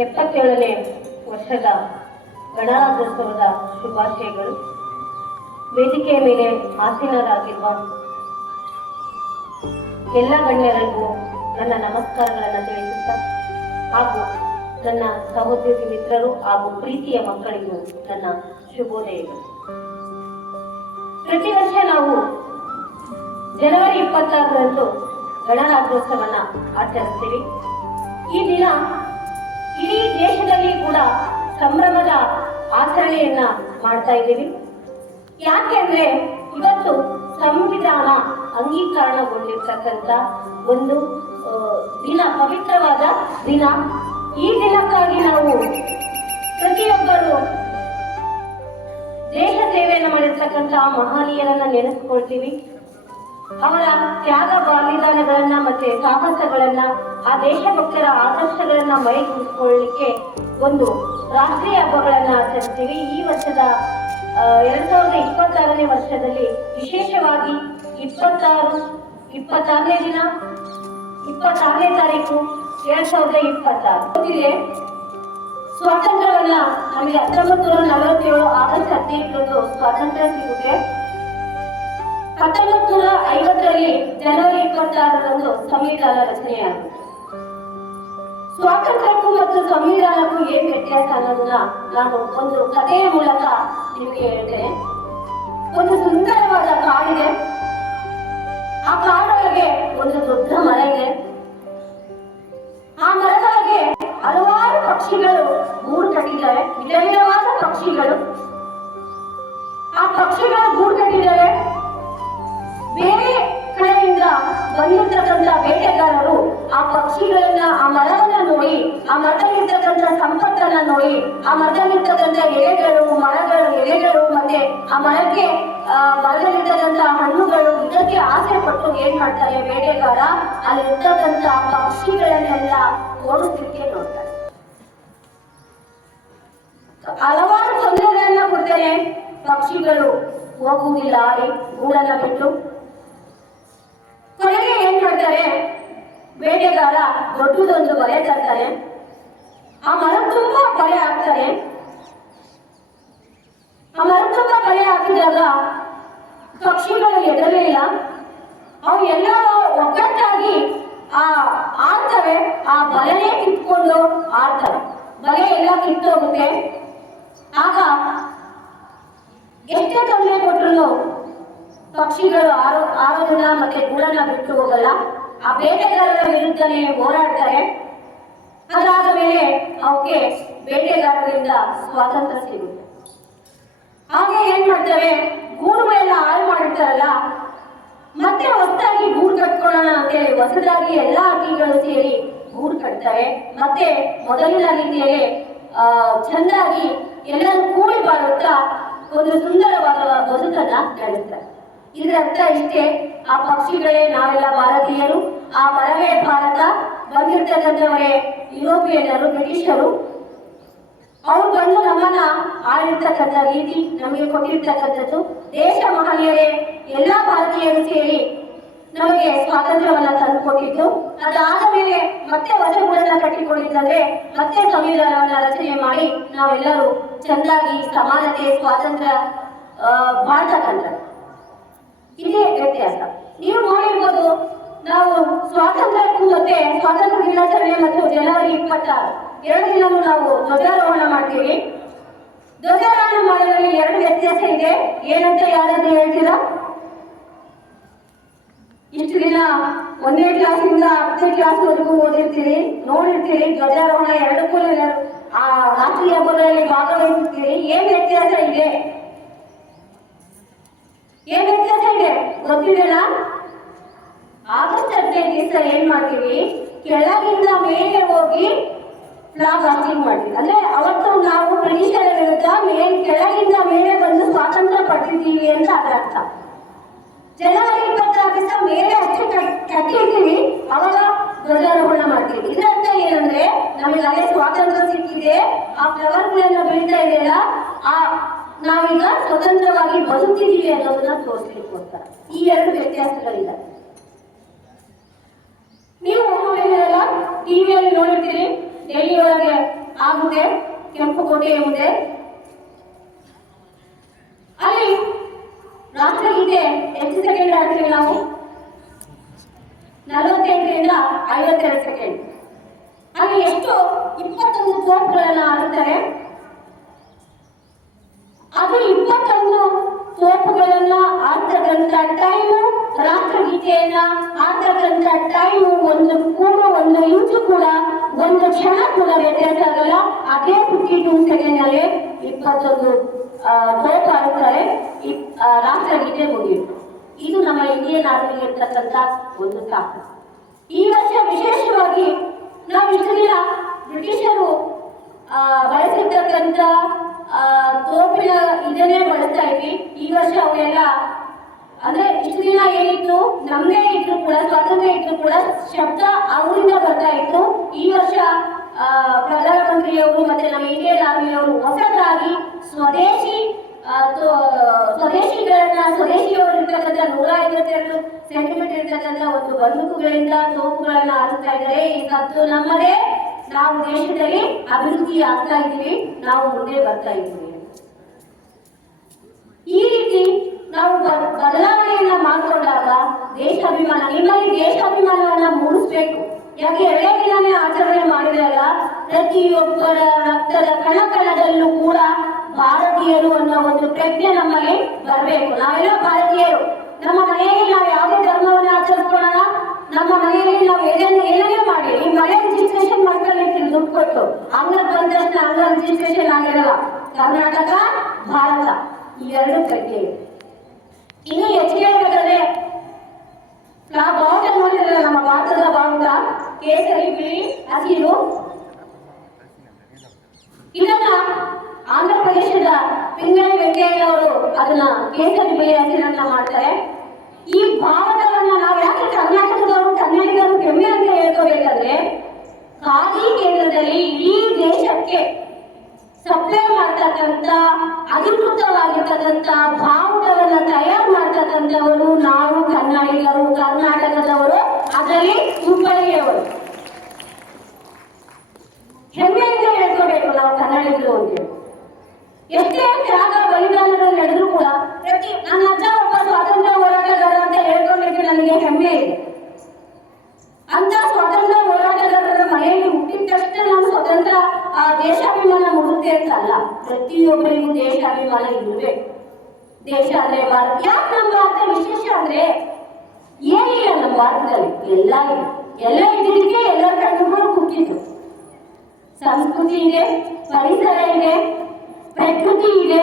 77ನೇ ವರ್ಷದ ಗಣರಾಜ್ಯೋತ್ಸವದ ಶುಭಾಶಯಗಳು. ವೇದಿಕೆಯ ಮೇಲೆ ಆಸೀನರಾಗಿರುವ ಎಲ್ಲ ಗಣ್ಯರಿಗೂ ನನ್ನ ನಮಸ್ಕಾರಗಳನ್ನು ತಿಳಿಸುತ್ತಾ ಹಾಗೂ ನನ್ನ ಸಹೋದ್ಯೋಗಿ ಮಿತ್ರರು ಹಾಗೂ ಪ್ರೀತಿಯ ಮಕ್ಕಳಿಗೂ ನನ್ನ ಶುಭೋದಯಗಳು. ಪ್ರತಿ ವರ್ಷ ನಾವು ಜನವರಿ 26ರಂದು ಗಣರಾಜ್ಯೋತ್ಸವನ ಆಚರಿಸ್ತೀವಿ. ಈ ದಿನ ಇಡೀ ದೇಶದಲ್ಲಿ ಕೂಡ ಸಂಭ್ರಮದ ಆಚರಣೆಯನ್ನ ಮಾಡ್ತಾ ಇದ್ದೀವಿ. ಯಾಕೆಂದ್ರೆ ಇವತ್ತು ಸಂವಿಧಾನ ಅಂಗೀಕರಣಗೊಂಡಿರ್ತಕ್ಕಂಥ ಒಂದು ದಿನ, ಪವಿತ್ರವಾದ ದಿನ. ಈ ದಿನಕ್ಕಾಗಿ ನಾವು ಪ್ರತಿಯೊಬ್ಬರು ದೇಶ ಸೇವೆಯನ್ನು ಮಾಡಿರ್ತಕ್ಕಂಥ ಮಹನೀಯರನ್ನ ನೆನೆಸ್ಕೊಳ್ತೀವಿ. ಅವರ ತ್ಯಾಗ ಬಲಿದಾನಗಳನ್ನ ಮತ್ತೆ ಸಾಹಸಗಳನ್ನ, ಆ ದೇಶಭಕ್ತರ ಆದರ್ಶಗಳನ್ನ ಮೈಗೂಡಿಸಿಕೊಳ್ಳಲಿಕ್ಕೆ ಒಂದು ರಾಷ್ಟ್ರೀಯ ಹಬ್ಬಗಳನ್ನ ಆಚರಿಸ್ತೀವಿ. ಈ ವರ್ಷದ 2026ನೇ ವರ್ಷದಲ್ಲಿ ವಿಶೇಷವಾಗಿ 26ನೇ ದಿನ 26ನೇ ತಾರೀಕು 2026 ಸ್ವಾತಂತ್ರ್ಯವನ್ನ ನಮಗೆ 1947 ಆಗಸ್ಟ್ 15ರಂದು ಸ್ವಾತಂತ್ರ್ಯ ಸಿಗುತ್ತೆ. 1950ರಲ್ಲಿ ಜನವರಿ 26ರಂದು ಸಂವಿಧಾನ ರಚನೆಯಾಗುತ್ತೆ. ಸ್ವಾತಂತ್ರ್ಯಕ್ಕೂ ಮತ್ತು ಸಂವಿಧಾನಕ್ಕೂ ಏನ್ ವ್ಯತ್ಯಾಸ ಅನ್ನೋದನ್ನ ನಾನು ಒಂದು ಕಥೆಯ ಮೂಲಕ ನಿಮಗೆ ಹೇಳ್ತೇನೆ. ಒಂದು ಸುಂದರವಾದ ಕಾಡಿದೆ. ಆ ಕಾಡೊಳಗೆ ಒಂದು ದೊಡ್ಡ ಮರ ಇದೆ. ಆ ಮರದೊಳಗೆ ಹಲವಾರು ಪಕ್ಷಿಗಳು ಗೂಡು ಕಟ್ಟಿದ್ದಾರೆ. ವಿಧ ವಿಧವಾದ ಪಕ್ಷಿಗಳು. ಆ ಪಕ್ಷಿಗಳು ಗೂಡು ಕಟ್ಟಿದ್ದಾರೆ. ಬೇರೆ ಕಡೆಯಿಂದ ಬಂದಿರ್ತಕ್ಕಂಥ ಬೇಟೆಗಾರರು ಆ ಪಕ್ಷಿಗಳನ್ನ, ಆ ಮರವನ್ನ ನೋಡಿ, ಆ ಮರದಲ್ಲಿರ್ತಕ್ಕಂಥ ಸಂಪತ್ತನ್ನ ನೋಡಿ, ಆ ಮರದಲ್ಲಿರ್ತಕ್ಕಂಥ ಎಲೆಗಳು ಮತ್ತೆ ಆ ಮರದಲ್ಲಿರ್ತಕ್ಕಂಥ ಹಣ್ಣುಗಳು, ಇದಕ್ಕೆ ಆಸೆ ಪಟ್ಟು ಏನ್ ಮಾಡ್ತಾರೆ ಬೇಟೆಗಾರ, ಅಲ್ಲಿರ್ತಕ್ಕಂಥ ಪಕ್ಷಿಗಳನ್ನೆಲ್ಲ ಓಡಿಸ್ಲಿಕ್ಕೆ ನೋಡ್ತಾರೆ. ಹಲವಾರು ತೊಂದರೆಗಳನ್ನ ಕೊಡ್ತಾರೆ. ಪಕ್ಷಿಗಳು ಹೋಗುವುದಿಲ್ಲ ಗೂಡನ್ನ ಬಿಟ್ಟು. ಕೊನೆಗೆ ಏನ್ ಮಾಡ್ತಾರೆ, ಬೇಟೆಗಾರ ದೊಡ್ಡದೊಂದು ಬಲೆ ತರ್ತಾರೆ. ಆ ಮರ ತುಂಬಾ ಬಲೆ ಹಾಕ್ತಾರೆ. ಆ ಮರ ತುಂಬಾ ಬಲೆ ಹಾಕಿದಾಗ ಪಕ್ಷಿಗಳು ಎದರಲಿಲ್ಲ. ಅವು ಎಲ್ಲ ಒಗ್ಗಟ್ಟಾಗಿ ಆಡ್ತವೆ. ಆ ಬಲೆನೇ ಕಿತ್ಕೊಂಡು ಆಡ್ತವೆ. ಬಲೆ ಎಲ್ಲ ಕಿತ್ತೋಗುತ್ತೆ. ಆಗ ಎಷ್ಟೇ ತೊಂದರೆ ಕೊಟ್ಟರು ಪಕ್ಷಿಗಳು ಆರೋದನ್ನ ಮತ್ತೆ ಗೂಡನ್ನ ಬಿಟ್ಟು ಹೋಗಲ್ಲ. ಆ ಬೇಟೆಗಾರರ ವಿರುದ್ಧನೇ ಹೋರಾಡ್ತಾರೆ. ಅದಾದ ಮೇಲೆ ಅವಕ್ಕೆ ಬೇಟೆಗಾರರಿಂದ ಸ್ವಾತಂತ್ರ್ಯ ಸಿಗುತ್ತೆ. ಹಾಗೆ ಏನ್ ಮಾಡ್ತವೆ, ಗೂಡುಗಳೆಲ್ಲ ಹಾಳು ಮಾಡಿರ್ತಾರಲ್ಲ, ಮತ್ತೆ ಹೊಸದಾಗಿ ಗೂಡು ಕಟ್ಕೊಳ್ಳೋಣ ಅಂತೇಳಿ ಹೊಸದಾಗಿ ಎಲ್ಲಾ ಹಕ್ಕಿಗಳು ಸೇರಿ ಗೂಡು ಕಟ್ತವೆ. ಮತ್ತೆ ಮೊದಲಿನ ರೀತಿಯಲ್ಲಿ ಚೆಂದಾಗಿ ಎಲ್ಲರೂ ಕೂಡಿ ಬಾಳುತ್ತಾ ಒಂದು ಸುಂದರವಾದ ಬದುಕನ್ನ ನಡೆಸ್ತಾರೆ. ಇದರ ಅರ್ಥ ಇಷ್ಟೇ, ಆ ಪಕ್ಷಿಗಳೇ ನಾವೆಲ್ಲ ಭಾರತೀಯರು, ಆ ಮರವೇ ಭಾರತ, ಬಂದಿರ್ತಕ್ಕಂಥವರೇ ಯುರೋಪಿಯನ್ನರು, ಬ್ರಿಟಿಷರು. ಅವ್ರು ಬಂದು ನಮ್ಮನ್ನ ಆಳಿರ್ತಕ್ಕಂಥ ರೀತಿ, ನಮಗೆ ಕೊಟ್ಟಿರ್ತಕ್ಕಂಥದ್ದು ದೇಶ ಮಹನೀಯರೇ ಎಲ್ಲ ಭಾರತೀಯರು ಸೇರಿ ನಮಗೆ ಸ್ವಾತಂತ್ರ್ಯವನ್ನ ತಂದುಕೊಟ್ಟಿದ್ದು. ಅದಾದ ಮೇಲೆ ಮತ್ತೆ ಹೊಸಗೂಡನ್ನ ಕಟ್ಟಿಕೊಂಡಿದ್ದಂದ್ರೆ ಮತ್ತೆ ಸಂವಿಧಾನವನ್ನ ರಚನೆ ಮಾಡಿ ನಾವೆಲ್ಲರೂ ಚೆನ್ನಾಗಿ ಸಮಾನತೆ, ಸ್ವಾತಂತ್ರ್ಯ ಬಾಳ್ತಕ್ಕಂಥ ಇದೇ ವ್ಯತ್ಯಾಸ. ನೀವು ನೋಡಿರ್ಬೋದು, ನಾವು ಸ್ವಾತಂತ್ರ್ಯಕ್ಕೂ ಮತ್ತೆ ಸ್ವಾತಂತ್ರ್ಯ ದಿನಾಚರಣೆ ಮತ್ತು ಜನವರಿ 26 ದಿನವೂ ನಾವು ಧ್ವಜಾರೋಹಣ ಮಾಡ್ತೀವಿ. ಧ್ವಜಾರೋಹಣ ಮಾಡೋದ್ರಲ್ಲಿ 2 ವ್ಯತ್ಯಾಸ ಇದೆ. ಏನಂತ ಯಾರಾದ್ರೂ ಹೇಳ್ತೀರಾ? ಇಷ್ಟು ದಿನ 1ನೇ ಕ್ಲಾಸಿಂದ 10ನೇ ಕ್ಲಾಸ್ವರೆಗೂ ಓದಿರ್ತೀರಿ, ನೋಡಿರ್ತೀರಿ. ಧ್ವಜಾರೋಹಣ ಎರಡಕ್ಕೂ ಆ ರಾಷ್ಟ್ರೀಯ ಹಬ್ಬಗಳಲ್ಲಿ ಭಾಗವಹಿಸ್ತೀರಿ. ಏನ್ ವ್ಯತ್ಯಾಸ ಇದೆ? ಏನ್ ವ್ಯತ್ಯಾಸ ಇದೆ ಗೊತ್ತಿದೆಯಲ್ಲ? ಆಗಸ್ಟ್ 15 ದಿವಸ ಏನ್ ಮಾಡ್ತೀವಿ, ಕೆಳಗಿಂದ ಮೇಲೆ ಹೋಗಿ ಫ್ಲಾಗ್ ಹಾಸ್ಟಿಂಗ್ ಮಾಡ್ತೀವಿ. ಅಂದ್ರೆ ಅವತ್ತು ನಾವು ಬ್ರಿಟಿಷರ ವಿರುದ್ಧ ಕೆಳಗಿಂದ ಮೇಲೆ ಬಂದು ಸ್ವಾತಂತ್ರ್ಯ ಪಡೆದಿದ್ದೀವಿ ಅಂತ ಅದರ ಅರ್ಥ. ಜನವರಿ 26 ದಿವಸ ಮೇಲೆ ಅಷ್ಟೇ ಕಟ್ಟಿರ್ತೀವಿ, ಅವಾಗ ಧ್ವಜಾರೋಹಣ ಮಾಡ್ತೀವಿ. ಇದರ ಅರ್ಥ ಏನಂದ್ರೆ ನಮಗೆ ಅಲ್ಲೇ ಸ್ವಾತಂತ್ರ್ಯ ಸಿಕ್ಕಿದೆ, ಆ ಫ್ಲವರ್ಗಳನ್ನ ಬೀಳ್ತಾ ಇದೆಯಲ್ಲ, ನಾವೀಗ ಸ್ವತಂತ್ರವಾಗಿ ಬದುಕಿದ್ದೀವಿ ಅನ್ನೋದನ್ನ ತೋರಿಸ್ಲಿಕ್ಕೋಸ್ಕರ. ಈ 2 ವ್ಯತ್ಯಾಸಗಳಿಲ್ಲ. ನೀವು ಟಿವಿಯಲ್ಲಿ ನೋಡಿರ್ತೀರಿ, ಡೆಲ್ಲಿ ಒಳಗೆ ಆಗುತ್ತೆ, ಕೆಂಪುಕೋಟೆ ಮುಂದೆ. ಅಲ್ಲಿ ರಾಷ್ಟ್ರಗೀತೆ ಎಷ್ಟು ಸೆಕೆಂಡ್ ಆಡ್ತೀವಿ ನಾವು? 48ರಿಂದ 52 ಸೆಕೆಂಡ್. ಅಲ್ಲಿ ಎಷ್ಟು 21 ತೋಪುಗಳನ್ನ ಆಡುತ್ತಾರೆ. ಅದು 21 ತೋಪುಗಳನ್ನ ಆಡ್ತಕ್ಕಂಥ ಟೈಮು, ರಾಷ್ಟ್ರಗೀತೆಯನ್ನ ಆಡ್ತಕ್ಕಂಥ ಟೈಮು ಒಂದು ಇಂಚು ಕೂಡ, ಒಂದು ಕ್ಷಣ ಕೂಡ ವ್ಯತ್ಯಾಸ ಆಗಲ್ಲ. ಅದೇ 52 ಸೆಕೆಂಡ್ ಅಲ್ಲಿ 21 ತೋಪು ಆಡುತ್ತಾರೆ. ರಾಷ್ಟ್ರಗೀತೆ ಮುಗಿಯಿತು. ಇದು ನಮ್ಮ ಇಂಡಿಯನ್ ಆರ್ಮಿ ಇರ್ತಕ್ಕಂಥ ಒಂದು ತಾಕತ್ತು. ಈ ವರ್ಷ ವಿಶೇಷವಾಗಿ ನಾವು ಇಷ್ಟು ದಿನ ಬ್ರಿಟಿಷರು ಬಳಸಿರ್ತಕ್ಕಂಥ ತೋಪಿನ ಇದನ್ನೇ ಬಳಸ್ತಾ ಇದ್ವಿ. ಈ ವರ್ಷ ಅವರೆಲ್ಲ ಅಂದ್ರೆ ಇಷ್ಟು ದಿನ ಏನಿತ್ತು, ನಮ್ಮದೇ ಇದ್ರು ಕೂಡ, ಸ್ವಾತಂತ್ರ್ಯ ಇದ್ರು ಕೂಡ ಶಬ್ದ ಅವರಿಂದ ಬರ್ತಾ ಇತ್ತು. ಈ ವರ್ಷ ಪ್ರಧಾನಮಂತ್ರಿಯವರು ಮತ್ತೆ ನಮ್ಮ ಇಂಡಿಯನ್ ಆರ್ಮಿಯವರು ಹೊಸದಾಗಿ ಸ್ವದೇಶಿಯವರು ಇರ್ತಕ್ಕಂಥ 152 ಸೆಂಟಿಮೀಟರ್ ಇರ್ತಕ್ಕಂಥ ಒಂದು ಬಂದೂಕುಗಳಿಂದ ತೋಪುಗಳನ್ನ ಆಡುತ್ತಾ ಇದ್ದಾರೆ. ಈ ಸತ್ತು ನಮ್ಮದೇ, ನಾವು ದೇಶದಲ್ಲಿ ಅಭಿವೃದ್ಧಿ ಆಗ್ತಾ ಇದ್ದೀವಿ, ನಾವು ಮುಂದೆ ಬರ್ತಾ ಇದ್ದೀವಿ. ಈ ರೀತಿ ನಾವು ಬದಲಾವಣೆಯನ್ನ ಮಾಡಿಕೊಂಡಾಗ ದೇಶಾಭಿಮಾನ, ನಿಮ್ಮಲ್ಲಿ ದೇಶಾಭಿಮಾನವನ್ನ ಮೂಡಿಸ್ಬೇಕು. ಯಾಕೆ 2 ದಿನನೇ ಆಚರಣೆ ಮಾಡಿದಾಗ ಪ್ರತಿಯೊಬ್ಬರ ರಕ್ತದ ಕಣಕಣದಲ್ಲೂ ಕೂಡ ಭಾರತೀಯರು ಅನ್ನೋ ಒಂದು ಪ್ರಜ್ಞೆ ನಮ್ಮಲ್ಲಿ ಬರಬೇಕು. ನಾವೆಲ್ಲ ಭಾರತೀಯರು. ನಮ್ಮ ಮನೆಯಲ್ಲಿ ನಾವು ಯಾವುದೇ ಧರ್ಮವನ್ನು ಆಚರಿಸ್ಕೊಳ್ಳೋಣ, ನಮ್ಮ ಮನೆಯಲ್ಲಿ ನಾವು ಏನೇ ಮಾಡಿ, ಈ ಮನೆ ರಿಜಿಸ್ಟ್ರೇಷನ್ ಮಾಡ್ಕೊಂಡಿರ್ತೀವಿ ದುಡ್ಡು ಕೊಟ್ಟು, ಅಂಗ ಬಂದ ತಕ್ಷಣ ಅಂಗ ರಿಜಿಸ್ಟ್ರೇಷನ್ ಆಗಿರಲ್ಲ. ಕರ್ನಾಟಕ, ಭಾರತ, ಈ 2 ಪ್ರಜ್ಞೆ. ಇನ್ನು ಹೆಚ್ಚಿಗೆ ಬೇಕಾದ್ರೆ ಬಾವುಟ ನೋಡಿದ್ರೆ ನಮ್ಮ ಭಾರತದ ಬಾವುಟ ಕೇಸರಿ, ಬಿಳಿ, ಹಸಿರು. ಇದನ್ನ ಆಂಧ್ರ ಪ್ರದೇಶದ ಪಿಂಗಳಿ ವೆಂಕಯ್ಯ ಅವರು ಅದನ್ನ ಕೇಸರಿ, ಬಿಳಿ, ಹಸಿರನ್ನ ಮಾಡ್ತಾರೆ. ಈ ಬಾವುಟವನ್ನ ನಾವು ಯಾಕೆ ಕರ್ನಾಟಕದವರು, ಕನ್ನಡಿಗರು ಹೆಮ್ಮೆ ಅಂತ ಹೇಳ್ಕೋಬೇಕಾದ್ರೆ, ಖಾದಿ ಕೇಂದ್ರದಲ್ಲಿ ಈ ದೇಶಕ್ಕೆ ಸಪ್ಲೈ ಮಾಡ್ತಕ್ಕಂಥ ಅಧಿಕೃತವಾಗಿರ್ತಕ್ಕಂಥ ಬಾವುಟವನ್ನ ತಯಾರು ಮಾಡ್ತಕ್ಕಂಥವರು ನಾವು ಕನ್ನಡಿಗರು, ಕರ್ನಾಟಕದವರು, ಅದರಲ್ಲಿ ಹುಬ್ಬಳ್ಳಿಯವರು. ಹೆಮ್ಮೆಯಿಂದ ಹೇಳ್ಕೋಬೇಕು ನಾವು ಕನ್ನಡಿಗರು ಅಂತ. ಎಷ್ಟೇ ತ್ಯಾಗ ಬಲಿದಾನಗಳು ನಡೆದ್ರು ಕೂಡ ನನ್ನ ಅಜ್ಜ ಒಬ್ಬ ಸ್ವಾತಂತ್ರ್ಯ ಹೋರಾಟಗಾರ ಅಂತ ಹೇಳ್ಕೊಂಡಿದ್ದು ನನಗೆ ಹೆಮ್ಮೆ ಇದೆ. ಅಂತ ಸ್ವಾತಂತ್ರ್ಯ ಹೋರಾಟಗಾರರ ಮನೆಯಲ್ಲಿ ಹುಟ್ಟಿದ ತಕ್ಷಣ ನಾನು ಸ್ವತಂತ್ರ ದೇಶಾಭಿಮಾನ ಮುಡುತ್ತೆ ಅಂತ ಅಲ್ಲ, ಪ್ರತಿಯೊಬ್ಬರಿಗೂ ದೇಶಾಭಿಮಾನ ಇರಬೇಕು. ದೇಶ ಅಂದ್ರೆ ಭಾರತ. ಯಾಕೆ ನಮ್ಮ ಭಾರತ ವಿಶೇಷ ಅಂದ್ರೆ ಏನಿಲ್ಲ ನಮ್ಮ ಭಾರತದಲ್ಲಿ, ಎಲ್ಲ ಇದೆ. ಎಲ್ಲ ಇದ್ದಿದ್ದಕ್ಕೆ ಎಲ್ಲರ ಕಣ್ಣು ಕೂತಿತ್ತು. ಸಂಸ್ಕೃತಿ ಇದೆ, ಪರಿಸರ ಇದೆ, ಪ್ರಕೃತಿ ಇದೆ,